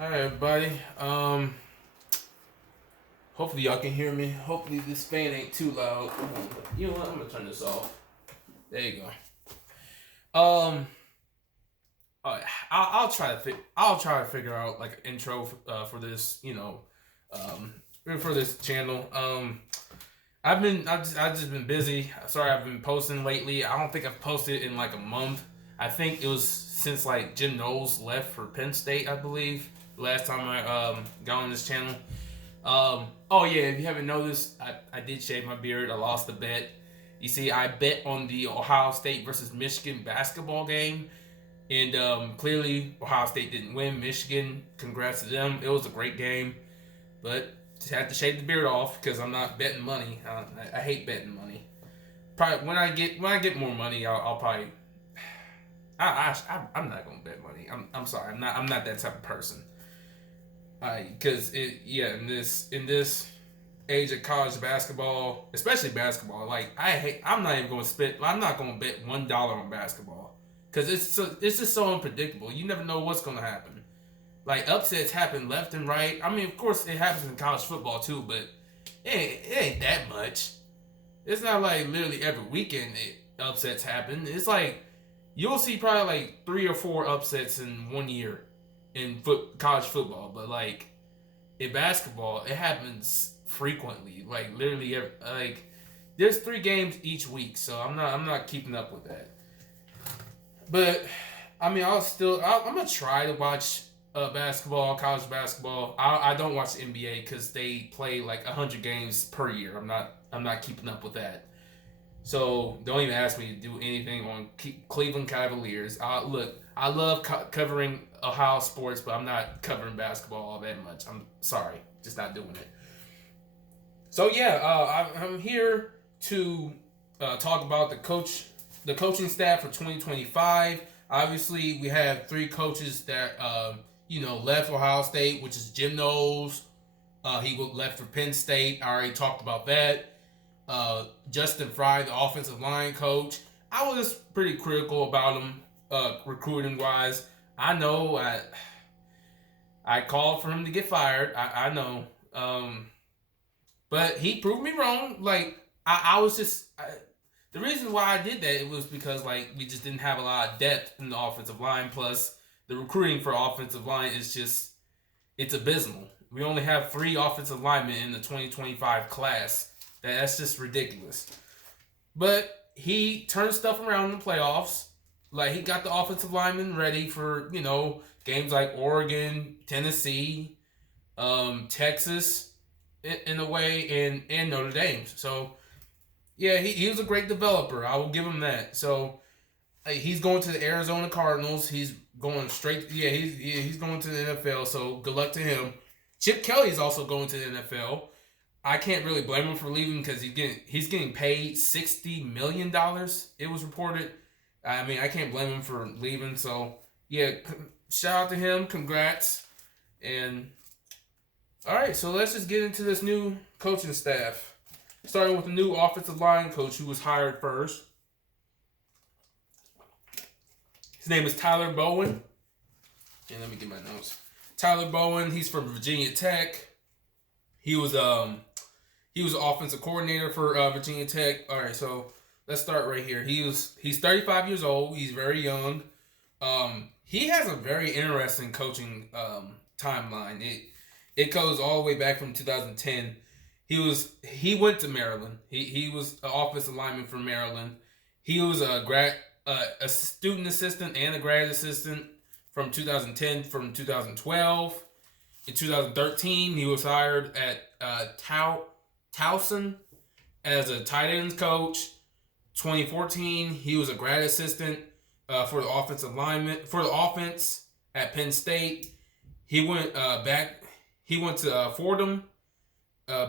All right, everybody. Hopefully y'all can hear me. Hopefully this fan ain't too loud. You know what? I'm gonna turn this off. There you go. All right, I'll try to figure out like an intro for this. Um, for this channel. I've just been busy. Sorry, I've been posting lately. I don't think I've posted in like a month. I think it was since like Jim Knowles left for Penn State, I believe. Last time I got on this channel. Oh yeah, if you haven't noticed, I did shave my beard. I lost the bet. You see, I bet on the Ohio State versus Michigan basketball game, and clearly Ohio State didn't win. Michigan, congrats to them. It was a great game, but just had to shave the beard off because I'm not betting money. I hate betting money. Probably when I get more money, I'll probably. I'm not gonna bet money. I'm sorry. I'm not that type of person. Because in this age of college basketball, especially basketball, like I'm not even going to spend. I'm not going to bet $1 on basketball because it's just so unpredictable. You never know what's going to happen. Like upsets happen left and right. I mean, of course, it happens in college football too, but it ain't that much. It's not like literally every weekend upsets happen. It's like you'll see probably like 3 or 4 upsets in one year in college football, but like in basketball, it happens frequently. Like literally, like there's 3 games each week, so I'm not keeping up with that. But I mean, I'm gonna try to watch basketball, college basketball. I don't watch the NBA because they play like 100 games per year. I'm not keeping up with that. So don't even ask me to do anything on Cleveland Cavaliers. Look, I love covering Ohio sports, but I'm not covering basketball all that much. I'm sorry, just not doing it. So yeah, I'm here to talk about the coaching staff for 2025. Obviously, we have 3 coaches that left Ohio State, which is Jim Knowles. He left for Penn State. I already talked about that. Justin Fry, the offensive line coach. I was pretty critical about him recruiting wise. I know I called for him to get fired. I know. But he proved me wrong. Like I was just the reason why I did that it was because like we just didn't have a lot of depth in the offensive line. Plus the recruiting for offensive line is just it's abysmal. We only have 3 offensive linemen in the 2025 class. That's just ridiculous. But he turned stuff around in the playoffs. Like he got the offensive linemen ready for games like Oregon, Tennessee, Texas, in a way, and Notre Dame. So yeah, he was a great developer. I will give him that. So he's going to the Arizona Cardinals. He's going straight. Yeah, he's going to the NFL. So good luck to him. Chip Kelly is also going to the NFL. I can't really blame him for leaving because he's getting paid $60 million. It was reported. I mean, I can't blame him for leaving. So yeah, shout out to him. Congrats. And all right, so let's just get into this new coaching staff. Starting with the new offensive line coach who was hired first. His name is Tyler Bowen. And let me get my notes. Tyler Bowen. He's from Virginia Tech. He was offensive coordinator for Virginia Tech. All right, so let's start right here. He's 35 years old. He's very young. He has a very interesting coaching timeline. It goes all the way back from 2010. He went to Maryland. He was an offensive lineman from Maryland. He was a student assistant and a grad assistant from 2010 from 2012. In 2013, he was hired at Towson as a tight ends coach. 2014, he was a grad assistant for the offensive lineman for the offense at Penn State. He went back. He went to Fordham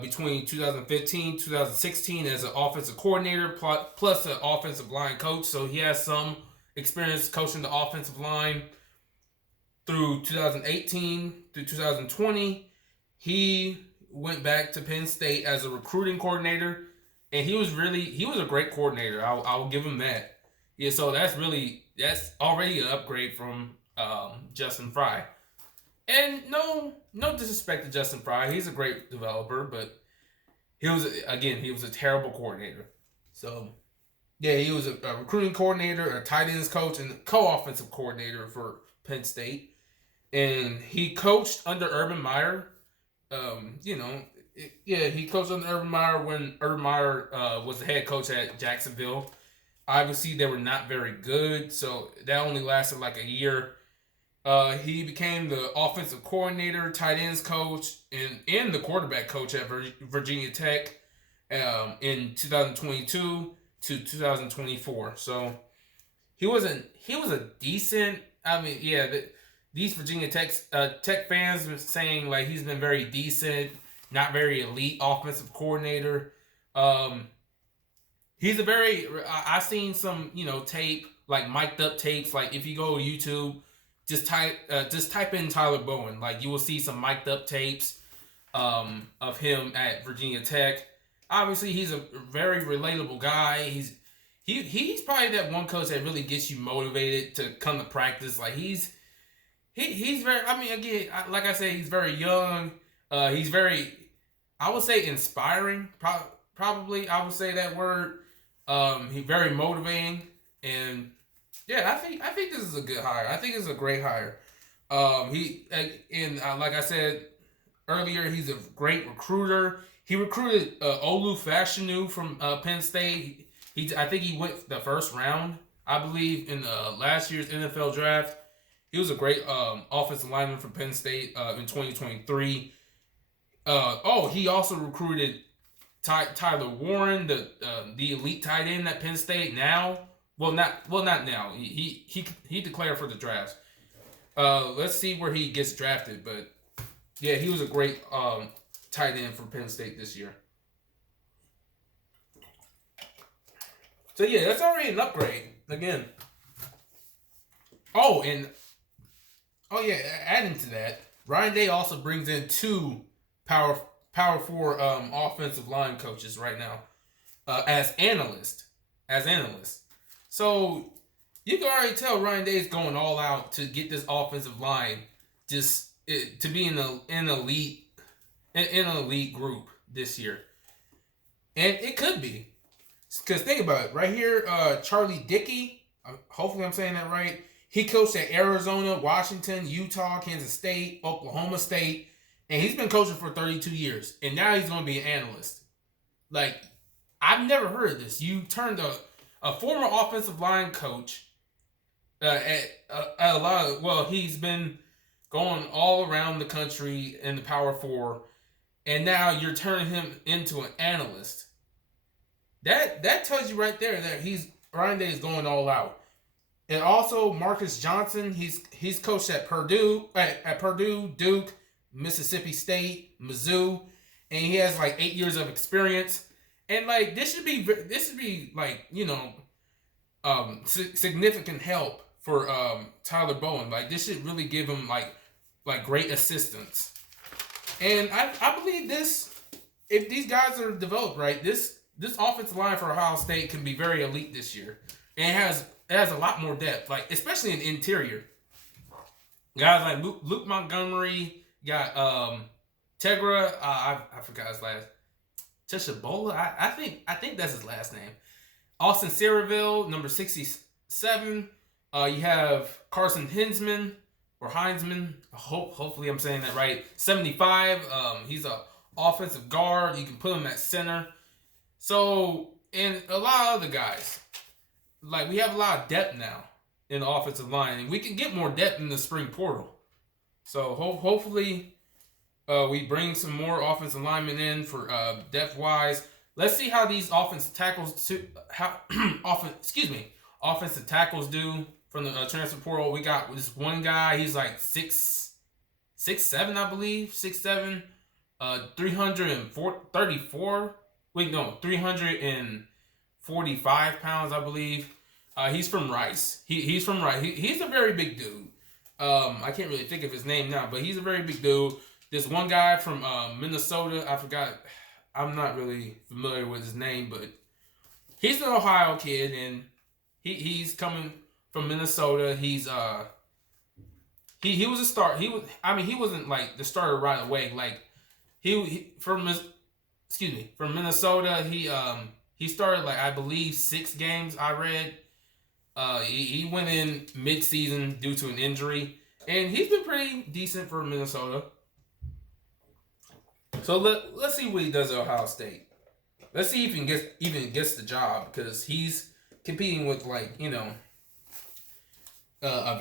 between 2015 2016 as an offensive coordinator plus an offensive line coach. So he has some experience coaching the offensive line through 2018 through 2020. He went back to Penn State as a recruiting coordinator, and he was a great coordinator. I'll give him that. Yeah, so that's already an upgrade from Justin Fry. And no disrespect to Justin Fry, he's a great developer, but he was a terrible coordinator. So yeah, he was a recruiting coordinator, a tight ends coach, and co-offensive coordinator for Penn State. And he coached under Urban Meyer. Yeah, he coached under Urban Meyer when Urban Meyer was the head coach at Jacksonville. Obviously, they were not very good, so that only lasted like a year. He became the offensive coordinator, tight ends coach, and the quarterback coach at Virginia Tech in 2022 to 2024. So he was a decent. I mean, yeah, these Virginia Tech fans were saying like he's been very decent, not very elite offensive coordinator. Um, he's a very. I've seen some tape like mic'd up tapes. Like if you go to YouTube, just type in Tyler Bowen. Like you will see some mic'd up tapes of him at Virginia Tech. Obviously, he's a very relatable guy. He's probably that one coach that really gets you motivated to come to practice. Like he's very. I mean, again, like I said, he's very young. He's very, I would say, inspiring. Probably, I would say that word. He's very motivating, and yeah, I think this is a good hire. I think it's a great hire. He and like I said earlier, he's a great recruiter. He recruited Olu Fashanu from Penn State. I think he went the first round, I believe, in last year's NFL draft. He was a great offensive lineman for Penn State in 2023. He also recruited Tyler Warren, the elite tight end at Penn State. Now, not now. He declared for the draft. Let's see where he gets drafted, but yeah, he was a great tight end for Penn State this year. So yeah, that's already an upgrade again. Oh, and oh yeah, adding to that, Ryan Day also brings in two power power four offensive line coaches right now as analysts. As analysts, so you can already tell Ryan Day is going all out to get this offensive line to be in an elite group this year, and it could be. Because think about it, right here, Charlie Dickey. Hopefully, I'm saying that right. He coached at Arizona, Washington, Utah, Kansas State, Oklahoma State, and he's been coaching for 32 years. And now he's going to be an analyst. Like, I've never heard of this. You turned a former offensive line coach at a lot of, well, he's been going all around the country in the Power Four, and now you're turning him into an analyst. That tells you right there that Ryan Day is going all out. And also Marcus Johnson, he's coached at Purdue, Duke, Mississippi State, Mizzou, and he has like 8 years of experience. And like this should be like significant help for Tyler Bowen. Like this should really give him like great assistance. And I believe this, if these guys are developed right, this offensive line for Ohio State can be very elite this year. And it has a lot more depth, like especially in interior. Guys like Luke Montgomery, got Tegra, I forgot his last. Teshabola, I think that's his last name. Austin Saraville, number 67. You have Carson Heinzman. Hopefully I'm saying that right. 75. He's a offensive guard. You can put him at center. So, and a lot of other guys. Like, we have a lot of depth now in the offensive line. And we can get more depth in the spring portal. So, hopefully, we bring some more offensive linemen in for depth-wise. Let's see how these offensive tackles do from the transfer portal. We got this one guy. He's like 6'7", I believe, 6'7", 334. Wait, no, 345 pounds, I believe. He's from Rice. He's from Rice. He's a very big dude. I can't really think of his name now, but he's a very big dude. There's one guy from Minnesota. I forgot. I'm not really familiar with his name, but he's an Ohio kid, and he's coming from Minnesota. he was a start. He wasn't like the starter right away. Like he from from Minnesota. He started like I believe 6 games. I read. He went in mid-season due to an injury, and he's been pretty decent for Minnesota. So let's see what he does at Ohio State. Let's see if he even gets the job because he's competing with like a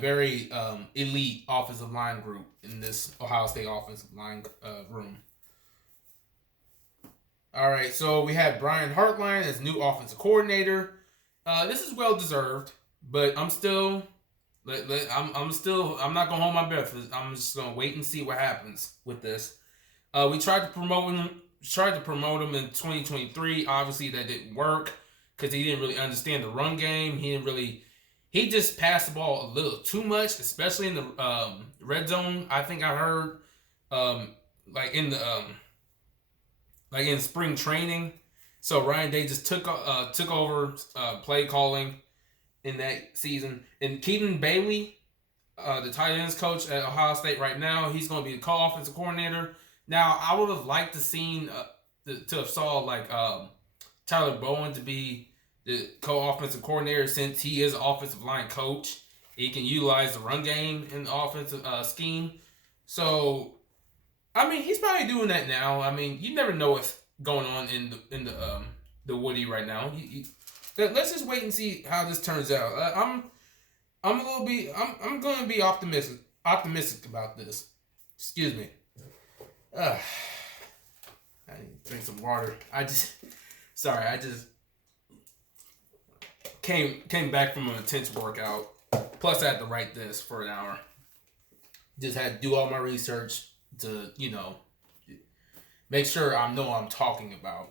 very elite offensive line group in this Ohio State offensive line room. All right, so we have Brian Hartline as new offensive coordinator. This is well deserved, but I'm still, I'm not gonna hold my breath. I'm just gonna wait and see what happens with this. We tried to promote him in 2023. Obviously, that didn't work because he didn't really understand the run game. He just passed the ball a little too much, especially in the red zone. I think I heard, like in the like in spring training. So Ryan Day just took over play calling in that season. And Keaton Bailey, the tight ends coach at Ohio State right now, he's going to be the co-offensive coordinator. Now, I would have liked to have saw like Tyler Bowen to be the co-offensive coordinator since he is an offensive line coach. He can utilize the run game in the offensive scheme. So, I mean, he's probably doing that now. I mean, you never know what's going on in the Woody right now. Let's just wait and see how this turns out. I'm going to be optimistic about this. Excuse me. I need to drink some water. I just came back from an intense workout. Plus, I had to write this for an hour. Just had to do all my research to, make sure I know what I'm talking about.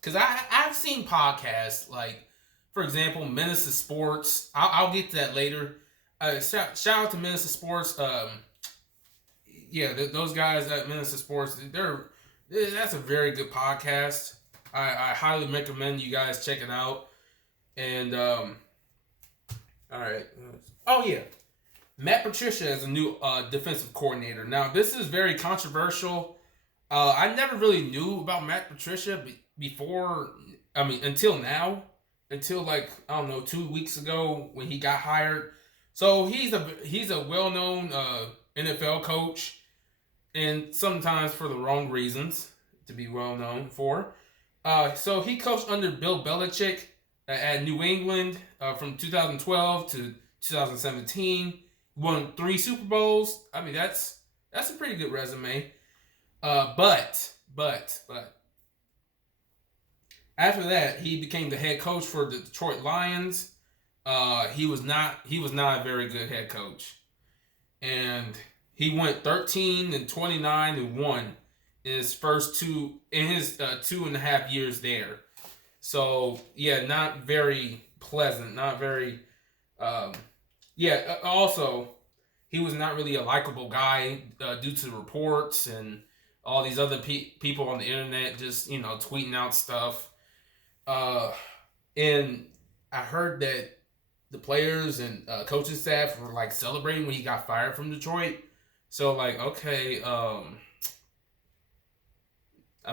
Because I've seen podcasts, like, for example, Menace to Sports. I'll get to that later. Shout out to Menace to Sports. Those guys at Menace to Sports, that's a very good podcast. I highly recommend you guys check it out. And, all right. Oh, yeah. Matt Patricia is a new defensive coordinator. Now, this is very controversial. I never really knew about Matt Patricia until now. Until, like, I don't know, 2 weeks ago when he got hired. So, he's a well-known NFL coach. And sometimes for the wrong reasons to be well-known for. So, he coached under Bill Belichick at New England from 2012 to 2017. Won 3 Super Bowls. I mean, that's a pretty good resume. But after that, he became the head coach for the Detroit Lions. He was not a very good head coach, and he went 13-29-1 in his first 2.5 years there. So yeah, not very pleasant, not very. Also, he was not really a likable guy due to reports and all these other people on the internet just, tweeting out stuff. And I heard that the players and coaching staff were, like, celebrating when he got fired from Detroit. So, like, okay, I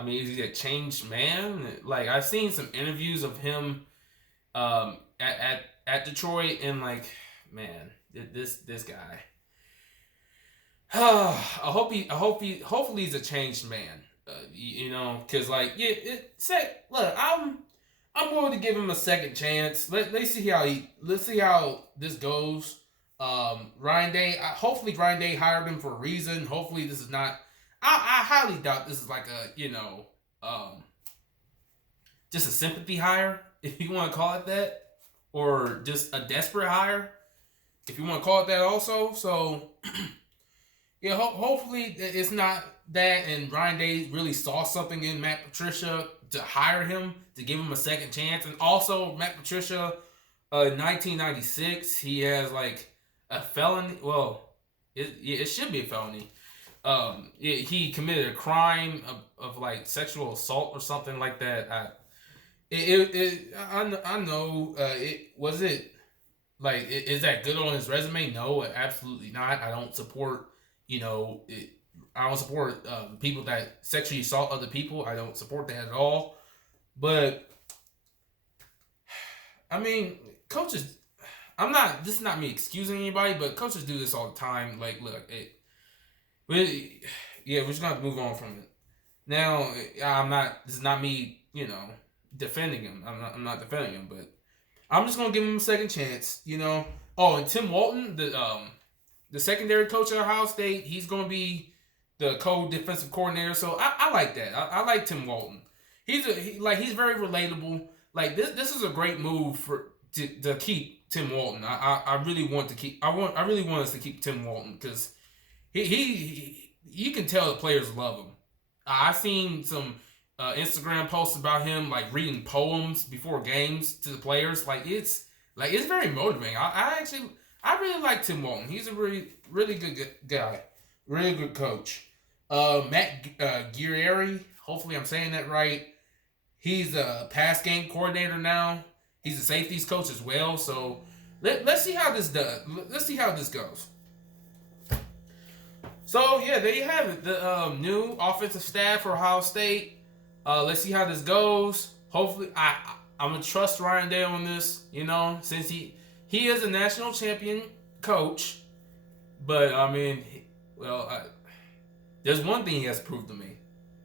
mean, is he a changed man? Like, I've seen some interviews of him at Detroit, and, like, man, this guy. Hopefully he's a changed man. Because look, I'm willing to give him a second chance. Let's see how this goes. Ryan Day. Hopefully Ryan Day hired him for a reason. Hopefully this is not. I highly doubt this is like a just a sympathy hire, if you want to call it that, or just a desperate hire, if you want to call it that also. So yeah, hopefully it's not that, and Ryan Day really saw something in Matt Patricia to hire him, to give him a second chance. And also, Matt Patricia, in 1996, he has like a felony. Well, it should be a felony. He committed a crime of like sexual assault or something like that. I know. It Like, is that good on his resume? No, absolutely not. I don't support, I don't support people that sexually assault other people. I don't support that at all. But I mean, coaches. I'm not. This is not me excusing anybody, but coaches do this all the time. Like, look, really, yeah, we're just gonna have to move on from it. Now, I'm not. This is not me. Defending him. I'm not defending him, but I'm just gonna give him a second chance. Oh, and Tim Walton, the secondary coach at Ohio State, he's gonna be the co-defensive coordinator. So I like that. I like Tim Walton. He's very relatable. Like this is a great move to keep Tim Walton. I really want to keep. I really want us to keep Tim Walton because you can tell the players love him. I've seen some Instagram posts about him like reading poems before games to the players. It's very motivating. I really like Tim Walton. He's a really good guy, really good coach. Matt Guerrieri, hopefully I'm saying that right. He's a pass game coordinator now. He's a safeties coach as well. So let's see how this does. Let's see how this goes. So yeah, there you have it. The new offensive staff for Ohio State. Let's see how this goes. Hopefully, I'm gonna trust Ryan Day on this. Since he is a national champion coach. But I mean, there's one thing he has proved to me.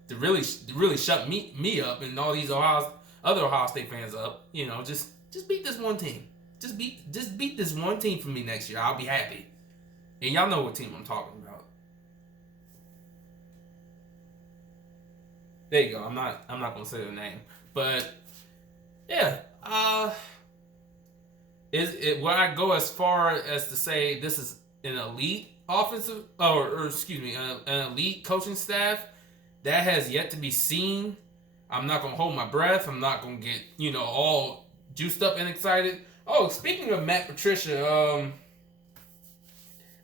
To really shut me up and all these other Ohio State fans up. Just beat this one team. Just beat this one team for me next year. I'll be happy. And y'all know what team I'm talking about. There you go. I'm not gonna say the name, but yeah. Would I go as far as to say this is an elite offensive, or excuse me, an elite coaching staff? That has yet to be seen. I'm not gonna hold my breath. I'm not gonna get all juiced up and excited. Oh, speaking of Matt Patricia,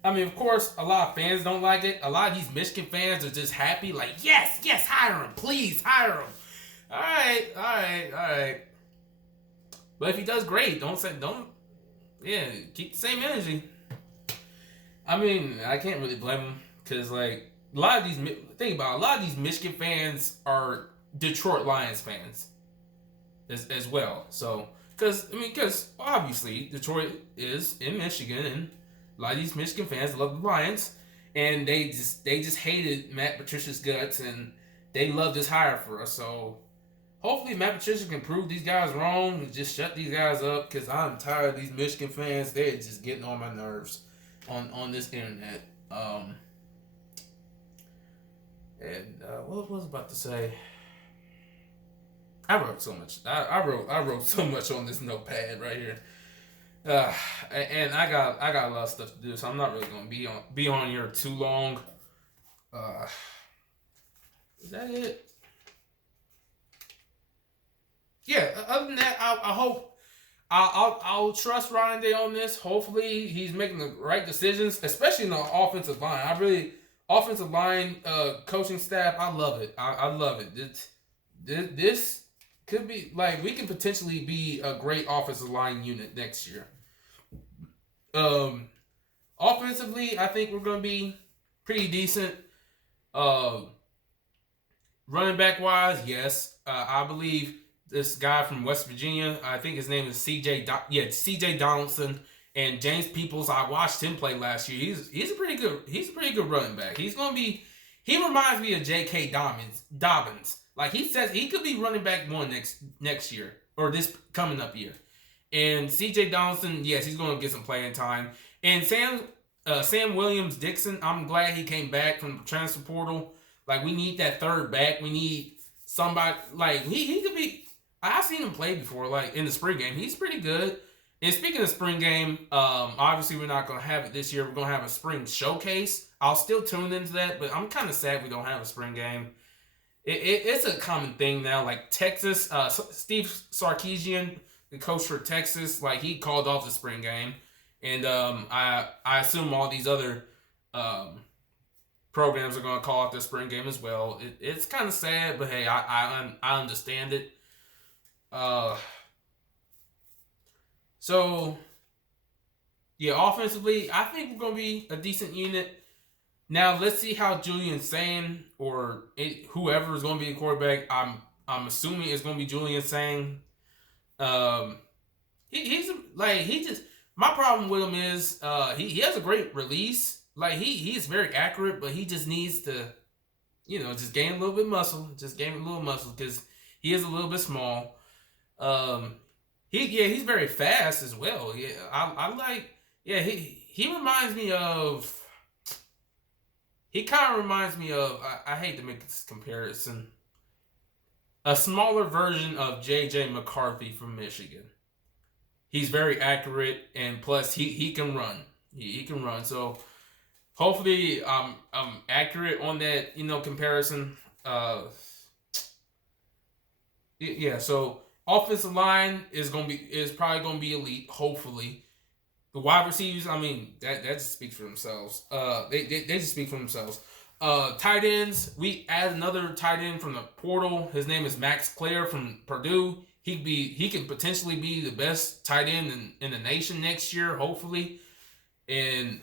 of course, a lot of fans don't like it. A lot of these Michigan fans are just happy, like, yes, hire him, please hire him. All right. But if he does great, keep the same energy. I can't really blame him because a lot of these Michigan fans are Detroit Lions fans as well. So, because obviously Detroit is in Michigan, and a lot of these Michigan fans love the Lions, and they just hated Matt Patricia's guts, and they love this hire for us. So, hopefully Matt Patricia can prove these guys wrong and just shut these guys up, because I'm tired of these Michigan fans. They're just getting on my nerves on this internet. What was I about to say? I wrote so much. I wrote so much on this notepad right here. And I got a lot of stuff to do, so I'm not really gonna be on here too long. Is that it? Yeah. Other than that, I hope I'll trust Ryan Day on this. Hopefully, he's making the right decisions, especially in the offensive line. Offensive line coaching staff. I love it. I love it. This could be we can potentially be a great offensive line unit next year. Offensively, I think we're going to be pretty decent. Running back wise, yes. I believe this guy from West Virginia, I think his name is CJ Donaldson, and James Peoples. I watched him play last year. He's a pretty good running back. He reminds me of J.K. Dobbins. He says he could be running back one next year, or this coming up year. And C.J. Donaldson, yes, he's going to get some playing time. And Sam Williams-Dixon, I'm glad he came back from the transfer portal. We need that third back. We need somebody, he could be, I've seen him play before, in the spring game. He's pretty good. And speaking of spring game, obviously we're not going to have it this year. We're going to have a spring showcase. I'll still tune into that, but I'm kind of sad we don't have a spring game. It's a common thing now. Texas, Steve Sarkisian, the coach for Texas, he called off the spring game, and I assume all these other programs are going to call off the spring game as well. It's kind of sad, but hey, I understand it. So Yeah, offensively, I think we're gonna be a decent unit. Now let's see how Julian Sang or whoever is gonna be the quarterback. I'm assuming it's gonna be Julian Sang. Um, he's like he just my problem with him is he has a great release. Like he's very accurate, but he just needs to just gain a little bit muscle, just gain a little muscle because he is a little bit small. Um, he's very fast as well. Yeah, I like he reminds me of he kind of reminds me of I hate to make this comparison, a smaller version of J.J. McCarthy from Michigan. He's very accurate, and plus he can run. He can run. So hopefully I'm accurate on that comparison. Yeah. So offensive line is probably gonna be elite. Hopefully the wide receivers. I mean that just speaks for themselves. They just speak for themselves. Tight ends. We add another tight end from the portal. His name is Max Clare from Purdue. He can potentially be the best tight end in the nation next year, hopefully. And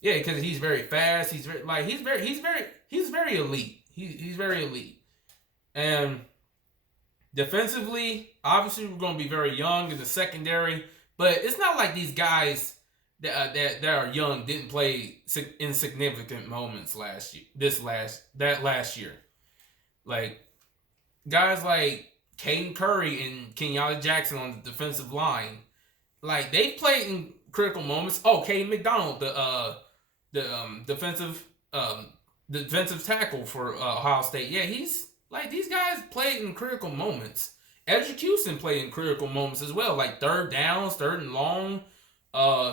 yeah, because he's very fast. He's very elite. He's very elite. And defensively, obviously we're going to be very young in the secondary, but it's not like these guys that are young didn't play in significant moments last year. Like guys like Caden Curry and Kenyatta Jackson on the defensive line, like they played in critical moments. Oh, Caden McDonald, the defensive tackle for Ohio State. Yeah, he's like these guys played in critical moments. Edgercuson played in critical moments as well, like third downs, third and long,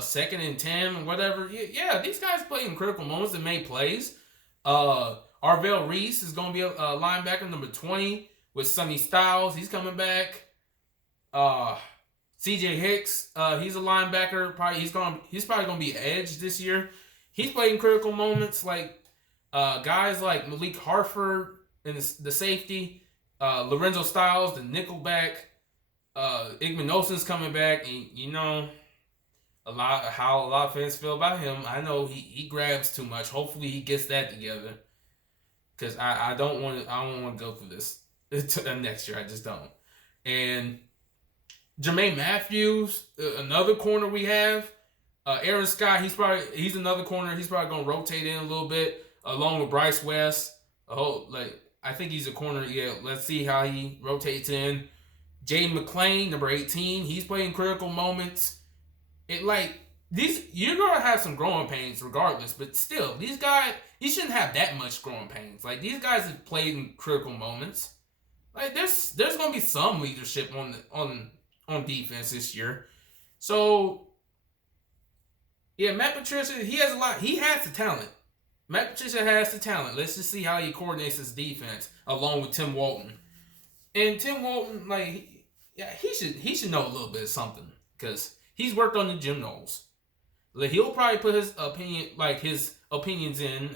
second and 10, whatever. Yeah, these guys played in critical moments and made plays. Arvell Reese is going to be a linebacker number 20 with Sonny Styles. He's coming back. CJ Hicks, he's a linebacker. He's probably going to be edge this year. He's played in critical moments. Like guys like Malik Harford in the safety, Lorenzo Styles, the nickelback, Igmanosin's coming back, and how a lot of fans feel about him. I know he grabs too much. Hopefully he gets that together, because I don't want to go through this next year. I just don't. And Jermaine Matthews, another corner we have. Aaron Scott, he's another corner. He's probably gonna rotate in a little bit along with Bryce West. I think he's a corner. Yeah, let's see how he rotates in. Jaden McClain, number 18, he's playing critical moments. You're gonna have some growing pains regardless, but still, these guys, you shouldn't have that much growing pains. Like these guys have played in critical moments. Like there's gonna be some leadership on defense this year. So yeah, Matt Patricia, he has a lot. He has the talent. Matt Patricia has the talent. Let's just see how he coordinates his defense along with Tim Walton. And Tim Walton, he should know a little bit of something because he's worked on the Jim Knowles. Like he'll probably put his opinions in,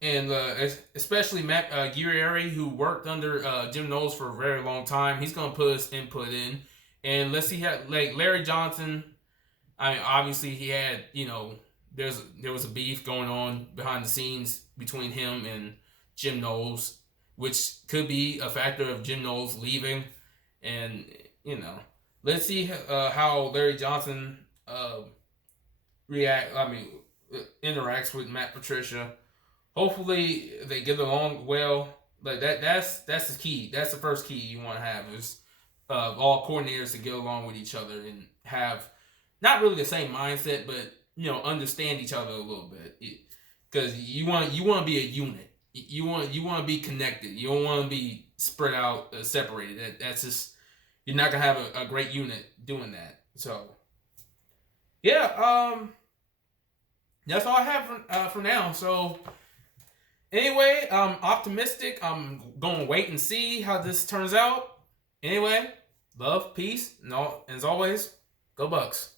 and especially Matt Guerrieri, who worked under Jim Knowles for a very long time. He's gonna put his input in, and let's see how Larry Johnson. I mean, obviously he had there was a beef going on behind the scenes between him and Jim Knowles, which could be a factor of Jim Knowles leaving, and let's see how Larry Johnson interacts with Matt Patricia. Hopefully they get along well. Like that's the key. That's the first key you want to have is all coordinators to get along with each other and have not really the same mindset, but understand each other a little bit. Because you want to be a unit. You want to be connected. You don't want to be spread out, separated. That's just you're not gonna have a great unit doing that. So yeah, that's all I have for now. So anyway, I'm optimistic. I'm gonna wait and see how this turns out. Anyway, love, peace, and as always, go Bucks.